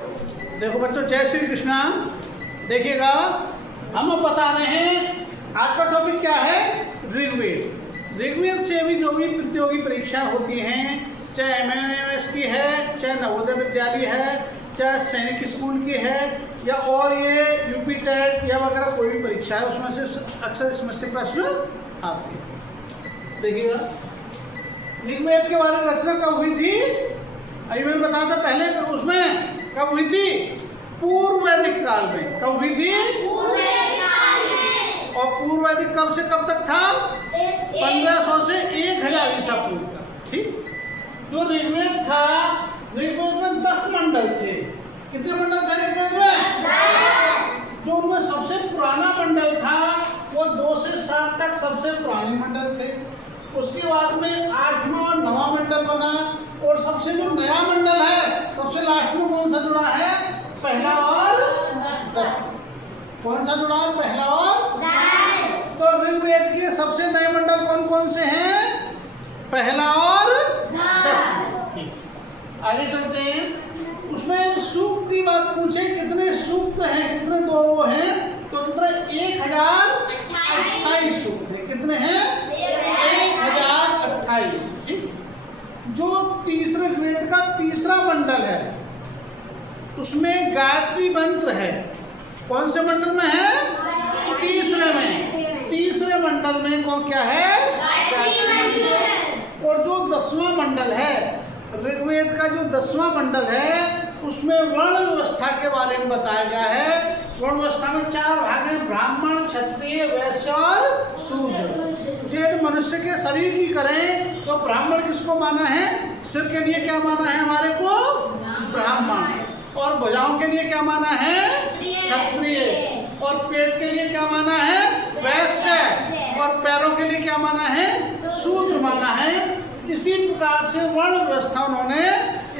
देखो बच्चों, जय श्री कृष्णा। देखिएगा, हम बता रहे हैं आज का टॉपिक क्या है, ऋग्वेद। ऋग्वेद से भी जो भी प्रतियोगी परीक्षा होती हैं, चाहे MNMS की है, चाहे नवोदय विद्यालय है, चाहे सैनिक स्कूल की है, या और ये यूपी टेट या वगैरह कोई भी परीक्षा है, उसमें से अक्सर इसमें से प्रश्न आते हैं। देखिएगा, ऋग्वेद के बारे में रचना कब हुई थी, अभी मैंने बताया था पहले, उसमें कब हुई थी, पूर्व वैदिक काल में। कब हुई थी, और पूर्व वैदिक कब से कब तक था, 1500 से 1000 ईसा पूर्व तक। ठीक। जो ऋग्वेद था, ऋग्वेद में 10 मंडल थे। कितने मंडल थे ऋग्वेद में? 10। जो उनमें सबसे पुराना मंडल था वो 2 से 7 तक सबसे पुराने मंडल थे। उसके बाद में 8वां और 9वां मंडल बना, और सबसे जो नया मंडल है, सबसे लास्ट में कौन सा जुड़ा है, पहला और 10। कौन सा जुड़ा है, पहला और 10। तो ऋग्वेद के सबसे नए मंडल कौन कौन से हैं, पहला और 10। आगे चलते हैं। उसमें सूक्त की बात पूछे, कितने सूक्त हैं, कितने दो वो हैं, तो कितने 1028 सूक्त हैं। कितने हैं, 1028। जो तीसरे वेद का तीसरा मंडल है, उसमें गायत्री मंत्र है। कौन से मंडल में है, तीसरे में। तीसरे मंडल में कौन क्या है, गायत्री मंत्र। और जो 10वां मंडल है, ऋग्वेद का जो 10वां मंडल है, उसमें वर्ण व्यवस्था के बारे में बताया गया है। वर्ण व्यवस्था में 4 भाग हैं, ब्राह्मण, क्षत्रिय, वैश्य और शूद्र। यदि मनुष्य के शरीर की करें तो ब्राह्मण किसको माना है, सिर के लिए क्या माना है हमारे को, ब्राह्मण। और भुजाओं के लिए क्या माना है, क्षत्रिय। और पेट के लिए क्या माना है, वैश्य। और पैरों के लिए क्या माना है, शूद्र माना है। इसी प्रकार से वर्ण व्यवस्था उन्होंने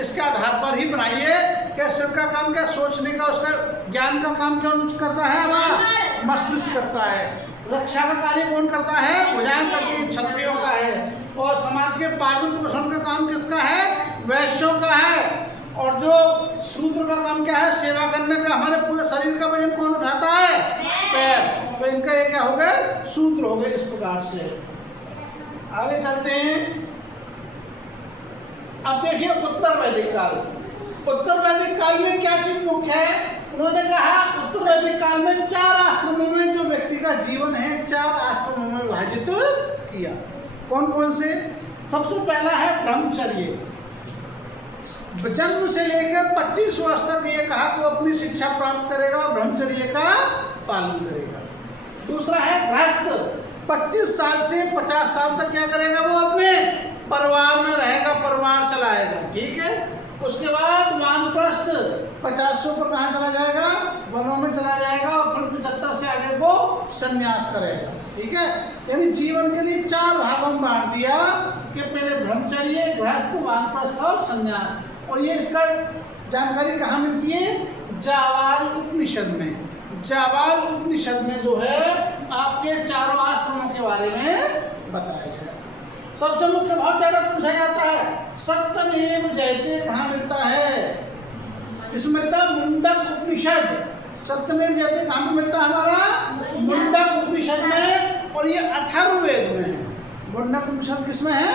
इसके आधार पर ही बनाई है कि सिर का काम क्या, सोचने का, उसका ज्ञान का काम कौन करता है, हमारा मस्तिष्क करता है। रक्षा का कार्य कौन करता है, भुजाएं करती हैं, क्षत्रियों का है। और समाज के पालन पोषण का काम किसका है, वैश्यों का है। और जो शूद्र का काम क्या है, सेवा करने का। हमारे पूरे शरीर का वजन कौन उठाता है, पैर। तो इनका ये क्या हो गए, शूद्र हो गए। इस प्रकार से आगे चलते हैं। अब देखिए उत्तर वैदिक काल। उत्तर वैदिक काल में क्या चीज मुख्य है, उन्होंने कहा उत्तर वैदिक काल में 4 आश्रमों में जो व्यक्ति का जीवन है, 4 आश्रमों में विभाजित किया। कौन कौन से, सबसे पहला है ब्रह्मचर्य। जन्म से लेकर 25 वर्ष तक ये कहा कि वो अपनी शिक्षा प्राप्त करेगा और ब्रह्मचर्य का पालन करेगा। दूसरा है गृहस्थ। 25 साल से 50 साल तक क्या करेगा, वो अपने परिवार में रहेगा, परिवार चलाएगा। ठीक है। उसके बाद वानप्रस्थ, 50 से ऊपर कहाँ चला जाएगा, वनों में चला जाएगा, और फिर 75 से आगे को संन्यास करेगा। ठीक है। यानी जीवन के लिए 4 भागों में बांट दिया कि पहले ब्रह्मचर्य, गृहस्थ, वानप्रस्थ और संन्यास। और ये इसका जानकारी कहाँ मिलती है, जावाल उपनिषद में। जावाल उपनिषद में जो है आपके 4 आश्रमों के बारे में बताया गया। सबसे मुख्य बहुत ज्यादा पूछा जाता है, सत्यमेव जयते कहाँ मिलता है, इसमें मिलता है मुंडक उपनिषद। सत्यमेव जयते कहाँ पे मिलता है, हमारा मुंडक उपनिषद में। और ये अथर्ववेद में है। मुंडक उपनिषद किसमें है,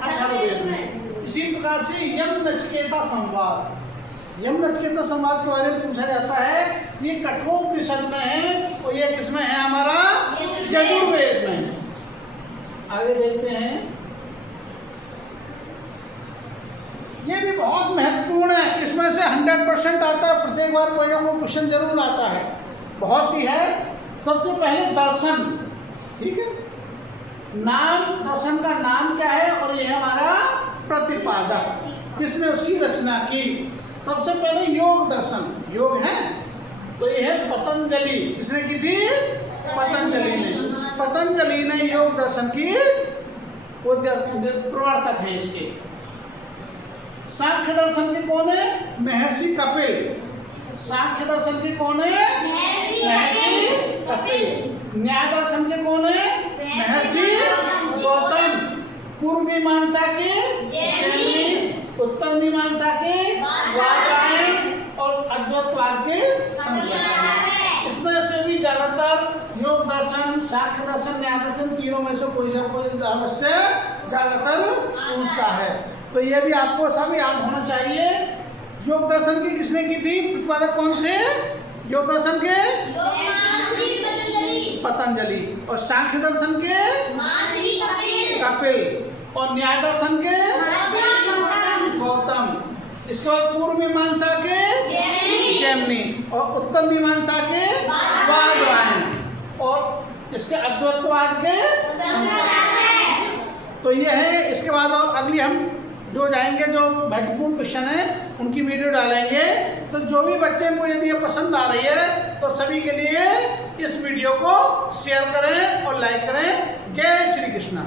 अथर्ववेद में। इसी प्रकार से यम नचिकेता संवाद, यम नचिकेता संवाद के बारे में पूछा जाता है। ये कठोपनिषद में है, और ये किसमें है, हमारा यजुर्वेद में है। आगे देखते हैं। ये भी बहुत महत्वपूर्ण है, इसमें से 100% आता है। प्रत्येक बार कोई ना कोई क्वेश्चन जरूर आता है, बहुत ही है। सबसे पहले दर्शन। ठीक है। नाम, दर्शन का नाम क्या है, और ये हमारा प्रतिपादक, किसने उसकी रचना की। सबसे पहले योग दर्शन। योग है तो ये है पतंजलि। किसने की थी, पतंजलि ने। पतंजलि ने योग दर्शन की प्रवर्तक है इसके। सांख्य दर्शन के कौन है, महर्षि कपिल। सांख्य दर्शन के कौन है, महर्षि कपिल। न्याय दर्शन के कौन है, महर्षि गौतम। पूर्व मीमांसा के जैमिनी, उत्तर मीमांसा के वादरायण, और अद्वैतवाद के संरक्षक। इसमें से भी ज्यादातर योग दर्शन, सांख्य दर्शन, न्याय दर्शन तीनों में से कोई सा कोई अवश्य ज्यादातर पूछता है। तो ये भी आपको सब याद होना चाहिए। योग दर्शन की किसने की थी? प्रतिपादक कौन थे योग दर्शन के? पतंजलि। और सांख्य दर्शन के? कपिल। और न्याय दर्शन के? गौतम। इसके बाद पूर्व मीमांसा के? जैमिनी। और उत्तर मीमांसा के? बादरायण। और इसके अद्वैतवाद के? तो ये है। इसके बाद और अगली हम जो जाएंगे, जो महत्वपूर्ण क्वेश्चन है उनकी वीडियो डालेंगे। तो जो भी बच्चे को यदि ये पसंद आ रही है तो सभी के लिए इस वीडियो को शेयर करें और लाइक करें। जय श्री कृष्णा।